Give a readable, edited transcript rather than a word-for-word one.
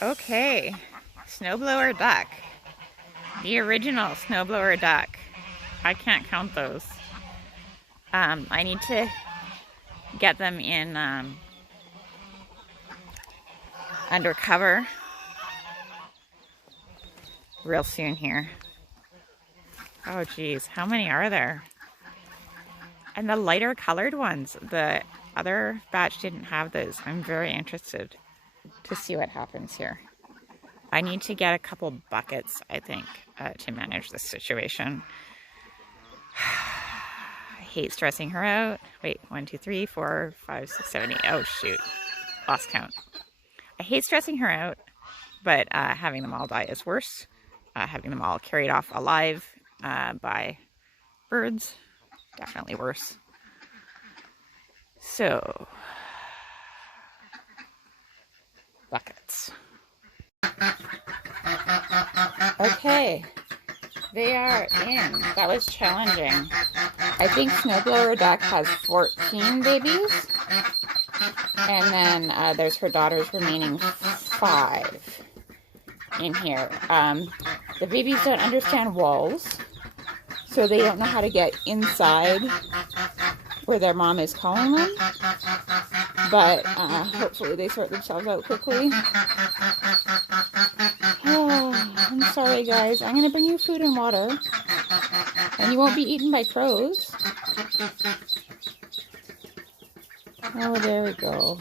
Okay, snowblower duck. The original snowblower duck. I can't count those. I need to get them in undercover real soon here. Oh geez, how many are there? And the lighter colored ones, the other batch didn't have those. I'm very interested to see what happens here. I need to get a couple buckets, I think, to manage this situation. I hate stressing her out. Wait, 1, 2, 3, 4, 5, 6, 7, 8. Oh shoot, lost count. I hate stressing her out, but having them all die is worse. Having them all carried off alive by birds, definitely worse. So, buckets. Okay, they are in. That was challenging. I think snowblower duck has 14 babies, and then there's her daughter's remaining 5 in here. The babies don't understand walls, so they don't know how to get inside where their mom is calling them, but hopefully they sort themselves out quickly. Oh, I'm sorry guys, I'm gonna bring you food and water, and you won't be eaten by crows. Oh, there we go.